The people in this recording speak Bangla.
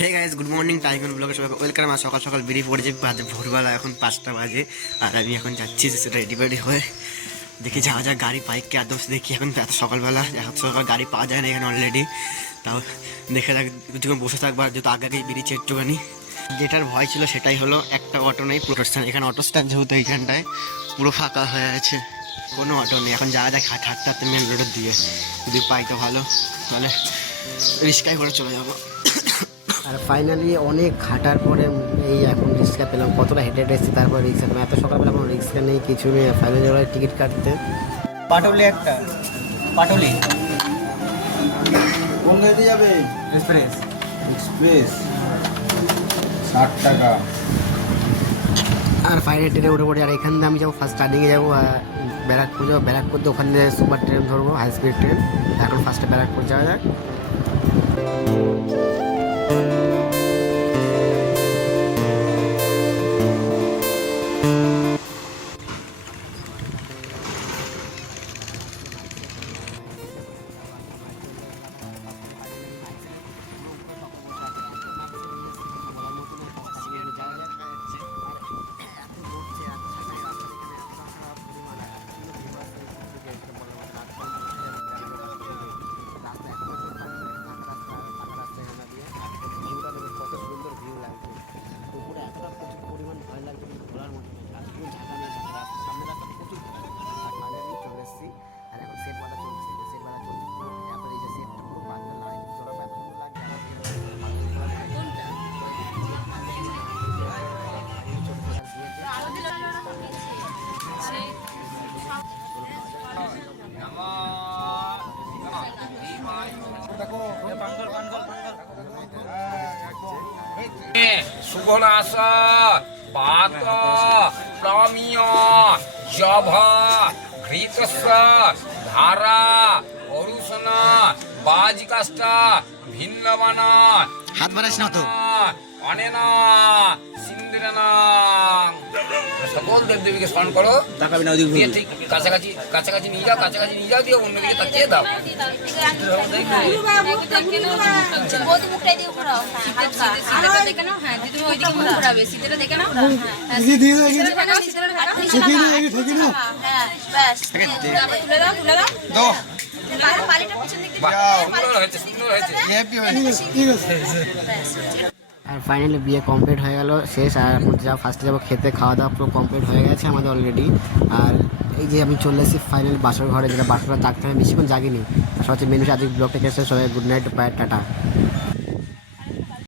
হে গাইস, গুড মর্নিং। টাইগর ব্লগে সবাইকে ওয়েলকাম। আর সকাল সকাল বেরিয়ে পড়েছি, ভোরবেলা এখন 5টা বাজে। আর আমি এখন যাচ্ছি রেডি হয়ে, দেখি যাওয়া যাক গাড়ি পাই কি আদৌ। দেখি এখন এত সকালবেলা এত সকাল গাড়ি পাওয়া যায় না এখানে অলরেডি। তাও দেখে যাক, কিছুক্ষণ বসে থাকবার যেহেতু আগে বেরিয়েছি একটুখানি। যেটার ভয় ছিল সেটাই হলো, একটা অটো নেই পুরো স্ট্যান্ড। এখানে অটো স্ট্যান্ড যেহেতু এইখানটায় পুরো ফাঁকা হয়ে আছে, কোনো অটো নেই। এখন যাওয়া যাক হাঁটতে হাঁটতে মেন রোডের দিয়ে, যদি পাই তো ভালো, তাহলে রিক্সায় করে চলে যাবো। আর ফাইনালি অনেক হাঁটার পরে এই এখন রিক্সা পেলাম। কতটা হেঁটে হেঁটে এসেছি, তারপর রিক্সা পেলাম। এত সকালবেলা কোনো রিক্সা নেই, কিছু নেই। ফাইনালি ওরা টিকিট কাটতে পাটুলি একটা পাটুলি কোন গাড়িতে যাবে? এক্সপ্রেস এক্সপ্রেস 60 টাকা। আর ফাইনালি ট্রেনে উঠে পড়ে। আর এখান থেকে আমি যাবো ফার্স্ট টার্নিংয়ে যাবো, ব্যারাকপুর যাবো। ব্যারাকপুর দিয়ে ওখান থেকে সুপার ট্রেন ধরবো, হাই স্পিড ট্রেন। এখন ফার্স্টে ব্যারাকপুর যাওয়া যাক। সুগনাসা পাত প্রামিয় জভা ঘৃতস ধারা অরুষনা বাজিকাষ্টা ভিন্নবানা হাত বাড়াস না তো। অনেনা সিন্দ্রেনা। সকল দেবদেবীকে স্মরণ করো। দিয়ে ঠিক কাছাকাছি কাছাকাছি নিয়ে যাও, কাছাকাছি নিয়ে যাও, দিয়ে অন্যদিকে তাকিয়ে দাও। আর ফাইনালি বিয়ে কমপ্লিট হয়ে গেল, শেষ। আর এখন যাও ফার্স্টে যাবো খেতে, খাওয়া দাওয়া পুরো কমপ্লিট হয়ে গেছে আমাদের অলরেডি। আর এই যে আমি চলে এসেছি ফাইনালি বাসর ঘরে, যেটা বাসরটা জাগতে হবে, বেশিক্ষণ জাগিনি। আর সবচেয়ে মেনু আজকে ব্লগটা শেষ। সবাই গুড নাইট, বাই, টাটা।